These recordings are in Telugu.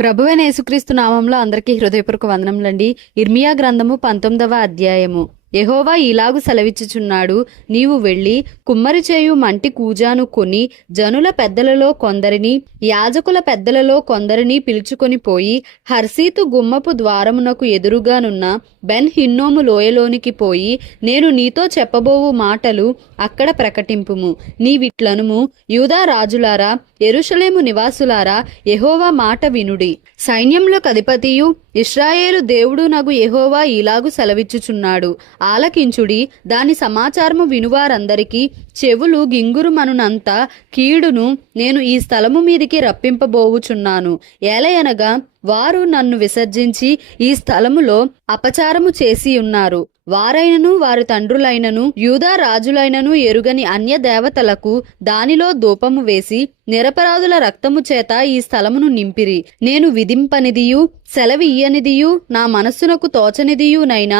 ప్రభువైన యేసుక్రీస్తు నామంలో అందరికీ హృదయపూర్వక వందనములండి. ఇర్మియా గ్రంథము 19వ అధ్యాయము. యెహోవా ఇలాగు సెలవిచ్చుచున్నాడు, నీవు వెళ్లి కుమ్మరి చేయు మంటి కూజాను కొని జనుల పెద్దలలో కొందరిని యాజకుల పెద్దలలో కొందరిని పిలుచుకొని పోయి హర్సీతు గుమ్మపు ద్వారమునకు ఎదురుగానున్న బెన్ హిన్నోము లోయలోనికి పోయి నేను నీతో చెప్పబోవు మాటలు అక్కడ ప్రకటింపుము. నీవిట్లనుము, యూదా రాజులారా, యెరూషలేము నివాసులారా, యెహోవా మాట వినుడి. సైన్యములకు అధిపతియు ఇశ్రాయేలు దేవుడు నగు యెహోవా ఇలాగు సెలవిచ్చుచున్నాడు, ఆలకించుడి. దాని సమాచారము వినువారందరికీ చెవులు గింగురుమనునంత కీడును నేను ఈ స్థలము మీదికి రప్పింపబోవుచున్నాను. ఏలయనగా వారు నన్ను విసర్జించి ఈ స్థలములో అపచారము చేసి ఉన్నారు. వారైనను వారి తండ్రులైనను యూదా రాజులైనను ఎరుగని అన్య దేవతలకు దానిలో ధూపము వేసి నిరపరాధుల రక్తము చేత ఈ స్థలమును నింపిరి. నేను విధింపనిదియు సెలవియ్యనిదియు నా మనస్సునకు తోచనిదియునైన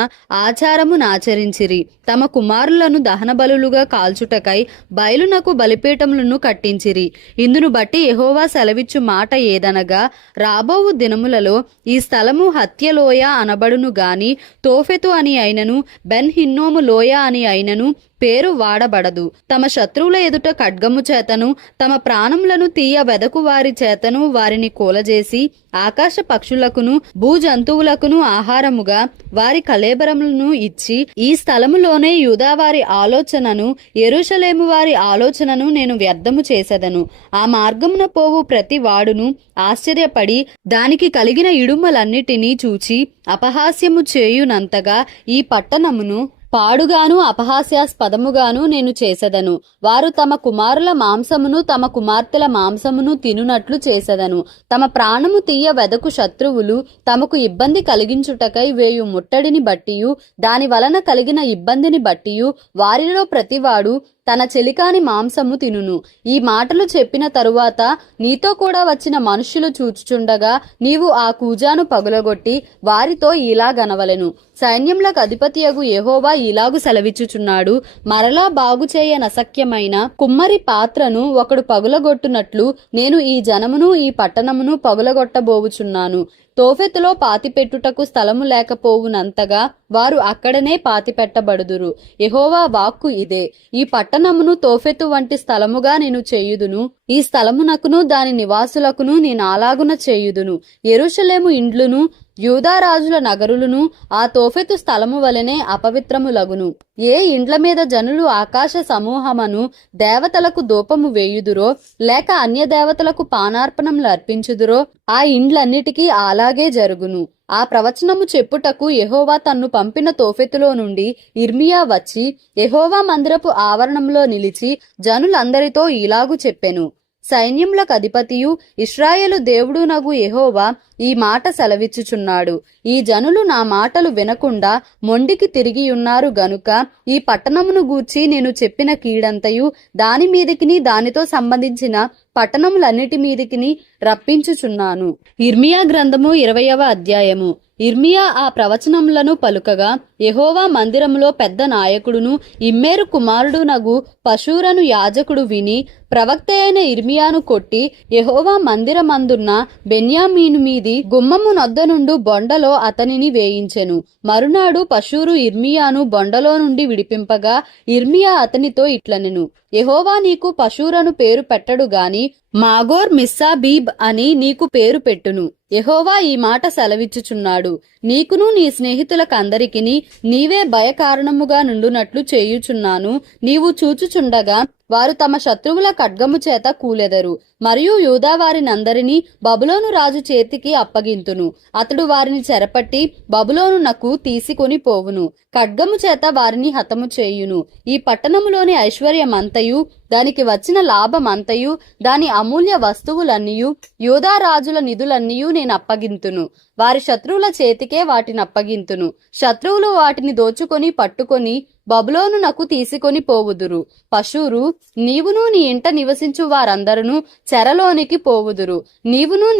ఆచారము నాచరించిరి. తమ కుమారులను దహన బలులుగా కాల్చుటకై బయలునకు బలిపీఠములను కట్టించిరి. ఇందును బట్టి యెహోవా సెలవిచ్చు మాట ఏదనగా, రాబోవు దినములలో ఈ స్థలము హత్యలోయ అనబడును గాని తోఫెతు అని అయినను బెన్ హిన్నోము లోయ అని అయినను పేరు వాడబడదు. తమ శత్రువుల ఎదుట ఖడ్గము చేతను తమ ప్రాణములను తీయ వెదకు వారి చేతను వారిని కూలజేసి ఆకాశ పక్షులకును భూజంతువులకును ఆహారముగా వారి కళేబరములను ఇచ్చి ఈ స్థలములోనే యూదావారి ఆలోచనను యెరూషలేము వారి ఆలోచనను నేను వ్యర్థము చేసెదను. ఆ మార్గమున పోవు ప్రతి వాడును ఆశ్చర్యపడి దానికి కలిగిన ఇడుమలన్నిటినీ చూచి అపహాస్యము చేయునంతగా ఈ పట్టణమును పాడుగాను అపహాస్యాస్పదముగాను నేను చేసెదను. వారు తమ కుమారుల మాంసమును తమ కుమార్తెల మాంసమును తినునట్లు చేసెదను. తమ ప్రాణము తీయ వెదకు శత్రువులు తమకు ఇబ్బంది కలిగించుటకై వేయు ముట్టడిని బట్టియు దాని వలన కలిగిన ఇబ్బందిని బట్టియు వారిలో ప్రతివాడు తన చెలికాని మాంసము తినును. ఈ మాటలు చెప్పిన తరువాత నీతో కూడా వచ్చిన మనుష్యులు చూచుచుండగా నీవు ఆ కూజాను పగులగొట్టి వారితో ఇలాగనవలెను, సైన్యములకు అధిపతియగు యెహోవా ఇలాగు సెలవిచ్చుచున్నాడు, మరలా బాగుచేయ నశక్యమైన కుమ్మరి పాత్రను ఒకడు పగులగొట్టునట్లు నేను ఈ జనమును ఈ పట్టణమును పగులగొట్టబోవుచున్నాను. తోఫెతులో పాతిపెట్టుటకు స్థలము లేకపోవునంతగా వారు అక్కడనే పాతిపెట్టబడుదురు. యెహోవా వాక్కు ఇదే. ఈ పట్టణమును తోఫెతు వంటి స్థలముగా నేను చేయుదును. ఈ స్థలమునకును దాని నివాసులకును నేను అలాగున చేయుదును. యెరూషలేము ఇండ్లును యూదా రాజుల నగరులను ఆ తోఫెతు స్థలము వలనే అపవిత్రములగును. ఏ ఇండ్ల మీద జనులు ఆకాశ సమూహమును దేవతలకు ధూపము వేయుదురో లేక అన్య దేవతలకు పానార్పణములు అర్పించుదురో ఆ ఇండ్లన్నిటికీ అలాగే జరుగును. ఆ ప్రవచనము చెప్పుటకు యెహోవా తన్ను పంపిన తోఫెతులో నుండి ఇర్మియా వచ్చి యెహోవా మందిరపు ఆవరణంలో నిలిచి జనులందరితో ఇలాగు చెప్పెను, సైన్యములకు అధిపతియు ఇశ్రాయేలు దేవుడు నగు యెహోవా ఈ మాట సెలవిచ్చుచున్నాడు, ఈ జనులు నా మాటలు వినకుండా మొండికి తిరిగియున్నారు గనుక ఈ పట్టణమును గూర్చి నేను చెప్పిన కీడంతయు దాని మీదికిని దానితో సంబంధించిన పట్టణములన్నిటి మీదికిని రప్పించుచున్నాను. ఇర్మియా గ్రంథము 20వ అధ్యాయము. ఇర్మియా ఆ ప్రవచనములను పలుకగా యెహోవా మందిరములో పెద్ద నాయకుడును ఇమ్మేరు కుమారుడు నగు పషూరను యాజకుడు విని ప్రవక్త అయిన ఇర్మియాను కొట్టి యెహోవా మందిరమందున్న బెన్యామీను మీది గుమ్మము నొద్ద నుండు బొండలో అతనిని వేయించెను. మరునాడు పషూరు ఇర్మియాను బొండలో నుండి విడిపింపగా ఇర్మియా అతనితో ఇట్లనెను, యెహోవా నీకు పషూరను పేరు పెట్టడు గాని మాగోర్ మిస్సాబీబ్ అని నీకు పేరు పెట్టును. యెహోవా ఈ మాట సెలవిచ్చుచున్నాడు, నీకును నీ స్నేహితులకందరికిని నీవే భయకారణముగా నుండునట్లు చేయుచున్నాను. నీవు చూచుచుండగా వారు తమ శత్రువుల ఖడ్గము చేత కూలెదరు. మరియు యూదా వారినందరినీ బబులోను రాజు చేతికి అప్పగింతును. అతడు వారిని చెరపట్టి బబులోనునకు తీసుకొని పోవును. ఖడ్గము చేత వారిని హతము చేయును. ఈ పట్టణములోని ఐశ్వర్యమంతయు దానికి వచ్చిన లాభమంతయు దాని అమూల్య వస్తువులన్నీయు యూదా రాజుల నిధులన్నీయు నేను అప్పగింతును. వారి శత్రువుల చేతికే వాటిని అప్పగింతును. శత్రువులు వాటిని దోచుకొని పట్టుకొని బబులోనునకు తీసుకొని పోవుదురు. పషూరు, నీవును నీ ఇంట నివసించు వారందరూ చెరలోనికి పోవుదురు.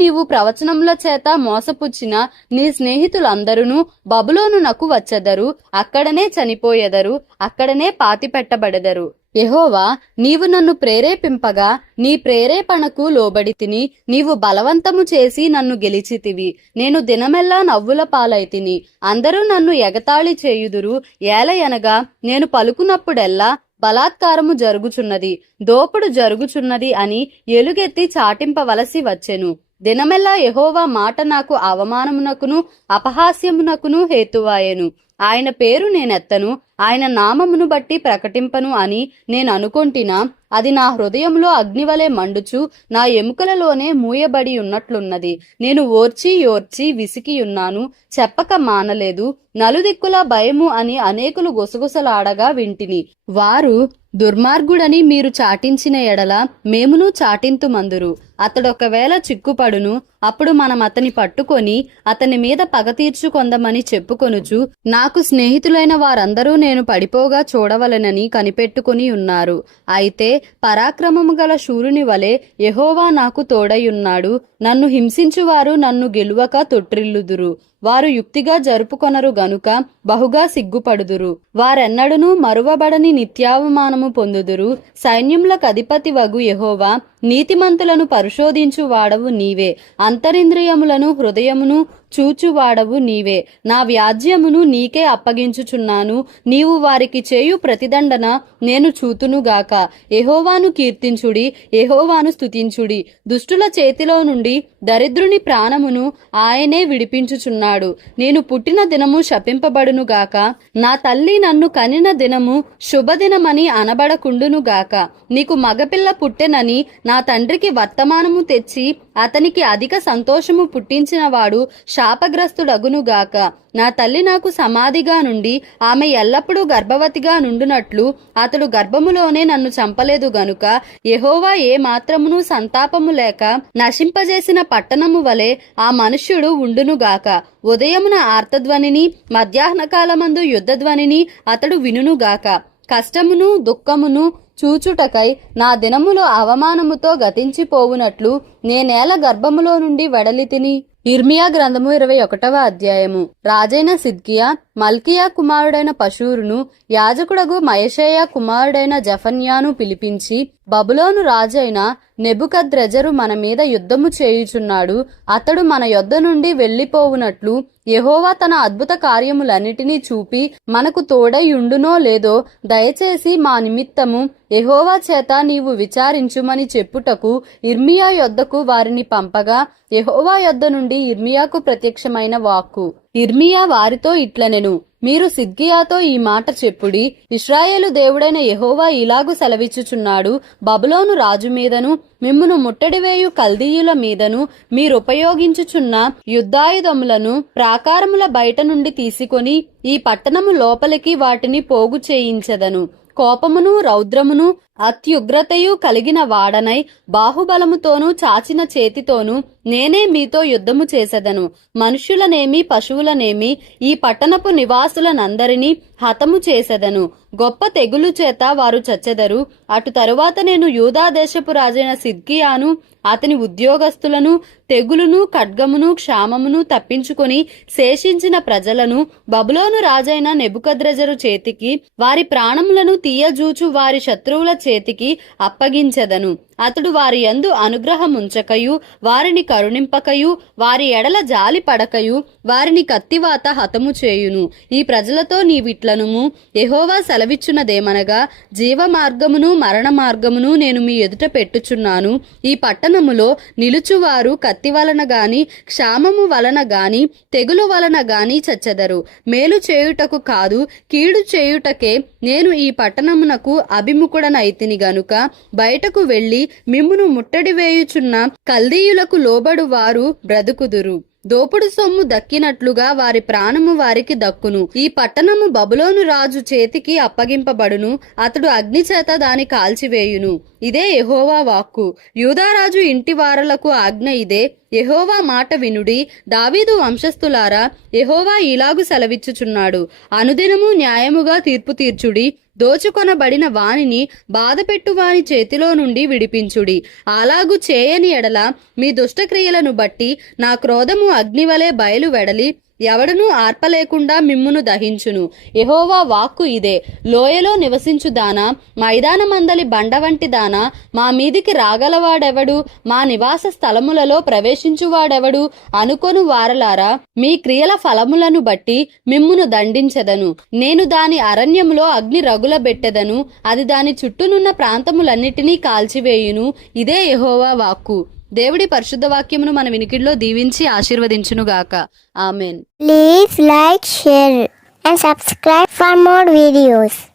నీవు ప్రవచనముల చేత మోసపుచ్చిన నీ స్నేహితులందరూ బబులోనునకు వచ్చెదరు. అక్కడనే చనిపోయెదరు, అక్కడనే పాతిపెట్టబడెదరు. యెహోవా, నీవు నన్ను ప్రేరేపింపగా నీ ప్రేరేపణకు లోబడి తిని, నీవు బలవంతము చేసి నన్ను గెలిచితివి. నేను దినమెల్లా నవ్వుల పాలైతిని. అందరూ నన్ను ఎగతాళి చేయుదురు. ఏలయనగా నేను పలుకున్నప్పుడెల్లా బలాత్కారము జరుగుచున్నది, దోపుడు జరుగుచున్నది అని ఎలుగెత్తి చాటింపవలసి వచ్చెను. దినమెల్లా యెహోవా మాట నాకు అవమానమునకును అపహాస్యమునకును హేతువాయెను. ఆయన పేరు నేనెత్తను, ఆయన నామమును బట్టి ప్రకటింపను అని నేను అనుకొంటినా, అది నా హృదయంలో అగ్నివలే మండుచు నా ఎముకలలోనే మూయబడి ఉన్నట్లున్నది. నేను ఓర్చి విసికియున్నాను, చెప్పక మానలేదు. నలుదిక్కుల భయము అని అనేకులు గుసగుసలాడగా వింటిని. వారు దుర్మార్గుడని మీరు చాటించిన ఎడల మేమును చాటింతుమందురు. అతడొకవేళ చిక్కుపడును, అప్పుడు మనం అతని పట్టుకొని అతని మీద పగ తీర్చుకొందమని చెప్పుకొనుచు, నాకు స్నేహితులైన వారందరూ నేను పడిపోగా చూడవలెనని కనిపెట్టుకుని ఉన్నారు. అయితే పరాక్రమము గల శూరుని వలె యెహోవా నాకు తోడయున్నాడు. నన్ను హింసించువారు నన్ను గెలువక తొట్రిల్లుదురు. వారు యుక్తిగా జరుపుకొనరు గనుక బహుగా సిగ్గుపడుదురు. వారెన్నడూనూ మరువబడని నిత్యావమానము పొందుదురు. సైన్యములకు అధిపతి వగు యెహోవా, నీతిమంతులను పరిశోధించు వాడవు నీవే. అంతరింద్రియములను హృదయమును చూచువాడవు నీవే. నా వ్యాజ్యమును నీకే అప్పగించుచున్నాను. నీవు వారికి చేయు ప్రతిదండన నేను చూతునుగాక. యెహోవాను కీర్తించుడి, యెహోవాను స్తుతించుడి. దుష్టుల చేతిలో నుండి దరిద్రుని ప్రాణమును ఆయనే విడిపించుచున్నాడు. నేను పుట్టిన దినము శపింపబడునుగాక. నా తల్లి నన్ను కనిన దినము శుభదినమని అనబడకుండునుగాక. నీకు మగపిల్ల పుట్టెనని నా తండ్రికి వర్తమానము తెచ్చి అతనికి అధిక సంతోషము పుట్టించినవాడు శాపగ్రస్తుడగునుగాక. నా తల్లి నాకు సమాధిగా నుండి ఆమె ఎల్లప్పుడూ గర్భవతిగా నుండునట్లు అతడు గర్భములోనే నన్ను చంపలేదు గనుక, యెహోవా ఏ మాత్రమును సంతాపము లేక నశింపజేసిన పట్టణము వలె ఆ మనుష్యుడు ఉండునుగాక. ఉదయమున ఆర్తధ్వనిని, మధ్యాహ్న కాలమందు యుద్ధధ్వనిని అతడు వినుగాక. కష్టమును దుఃఖమును చూచుటకై నా దినములో అవమానముతో గతించిపోవునట్లు నేనేల గర్భములో నుండి వెడలితిని. ఇర్మియా గ్రంథము 21వ అధ్యాయము. రాజైన సిద్కియా మల్కియా కుమారుడైన పషూరును, యాజకుడగు మయషేయా కుమారుడైన జఫన్యాను పిలిపించి, బబులోను రాజైన నెబుకద్రెజరు మన మీద యుద్ధము చేయుచున్నాడు. అతడు మన యొద్ద నుండి వెళ్లిపోవునట్లు యెహోవా తన అద్భుత కార్యములన్నిటినీ చూపి మనకు తోడయుండునో లేదో దయచేసి మా నిమిత్తము యెహోవా చేత నీవు విచారించుమని చెప్పుటకు ఇర్మియా యొద్దకు వారిని పంపగా, యెహోవా యొద్ద నుండి ఇర్మియాకు ప్రత్యక్షమైన వాక్కు. ఇర్మియా వారితో ఇట్లనెను, మీరు సిద్కియాతో ఈ మాట చెప్పుడి. ఇశ్రాయేలు దేవుడైన యెహోవా ఇలాగు సెలవిచ్చుచున్నాడు, బబులోను రాజు మీదను మిమ్మును ముట్టడివేయు కల్దీయుల మీదను మీరుపయోగించుచున్న యుద్ధాయుధములను ప్రాకారముల బయట నుండి తీసుకొని ఈ పట్టణము లోపలికి వాటిని పోగు చేయించెదను. కోపమును రౌద్రమును అత్యుగ్రతయు కలిగిన వాడనై బాహుబలముతోనూ చాచిన చేతితోనూ నేనే మీతో యుద్ధము చేసెదను. మనుష్యులనేమి పశువులనేమి ఈ పట్టణపు నివాసులనందరినీ హతము చేసెదను. గొప్ప తెగులు చేత వారు చచ్చెదరు. అటు తరువాత నేను యూదా దేశపు రాజైన సిద్కియాను అతని ఉద్యోగస్తులను తెగులును ఖడ్గమును క్షామమును తప్పించుకొని శేషించిన ప్రజలను బబులోను రాజైన నెబుకద్రెజరు చేతికి, వారి ప్రాణములను తీయజూచు వారి శత్రువుల చేతికి అప్పగించెదను. అతడు వారి యందు అనుగ్రహముంచకయు వారిని కరుణింపకయు వారి ఎడల జాలి పడకయు వారిని కత్తివాత హతము చేయును. ఈ ప్రజలతో నీవిట్లనుము, యెహోవా సెలవిచ్చునదేమనగా, జీవ మార్గమును మరణ మార్గమును నేను మీ ఎదుట పెట్టుచున్నాను. ఈ పట్టణములో నిలుచువారు కత్తి వలన గాని క్షామము వలన గాని తెగులు వలన గాని చచ్చెదరు. మేలు చేయుటకు కాదు కీడు చేయుటకే నేను ఈ పట్టణమునకు అభిముఖుడనైతిని గనుక బయటకు వెళ్లి మిమ్మును ముట్టడి వేయుచున్న కల్దీయులకు లోబడు వారు బ్రతుకుదురు. దోపుడు సొమ్ము దక్కినట్లుగా వారి ప్రాణము వారికి దక్కును. ఈ పట్టణము బబులోను రాజు చేతికి అప్పగింపబడును. అతడు అగ్ని చేత దాని కాల్చివేయును. ఇదే యెహోవా వాక్కు. యూదారాజు ఇంటి వారలకు ఆజ్ఞ ఇదే. యెహోవా మాట వినుడి. దావీదు వంశస్థులారా, యెహోవా ఇలాగు సెలవిచ్చుచున్నాడు, అనుదినము న్యాయముగా తీర్పు తీర్చుడి. దోచుకొనబడిన వానిని బాధపెట్టు వాని చేతిలో నుండి విడిపించుడి. అలాగు చేయని ఎడల మీ దుష్టక్రియలను బట్టి నా క్రోధము అగ్నివలే బయలు వెడలి ఎవడునూ ఆర్పలేకుండా మిమ్మును దహించును. యెహోవా వాక్కు ఇదే. లోయలో నివసించుదానా, మైదానమందలి బండ వంటి దానా, మా మీదికి రాగలవాడెవడు, మా నివాస స్థలములలో ప్రవేశించువాడెవడు అనుకొను వారలారా, మీ క్రియల ఫలములను బట్టి మిమ్మును దండించెదను. నేను దాని అరణ్యములో అగ్ని రగులబెట్టెదను, అది దాని చుట్టూనున్న ప్రాంతములన్నిటినీ కాల్చివేయును. ఇదే యెహోవా వాక్కు. దేవుడి పరిశుద్ధ వాక్యమును మన వినికిడిలో దీవించి ఆశీర్వదించునుగాక. Amen. Please like, share and subscribe for more videos.